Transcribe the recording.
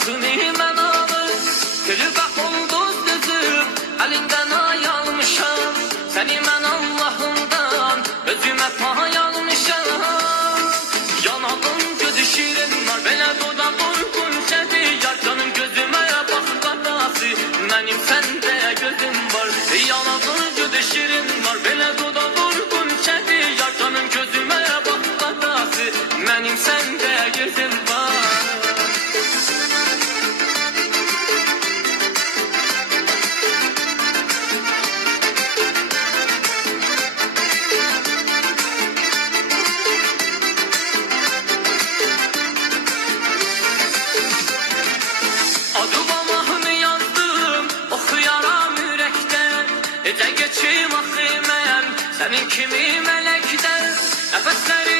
Seni mən alır, gülübək ulduz düzüb, əlindən ay almışam. Səni mən Allahımdan özümə pay almışam. Yanağın gözü şirin var, belə dodaq uygun çədi. Yar canım gözümə baxıb qatası, mənim səndə gözüm var. Yanağın gözü şirin var, belə dodaq uygun çədi. Yar canım gözümə baxıb qatası, mənim səndə gözüm var. Necə geçim axı mən sənin kimi mələkdən, nəfəsləri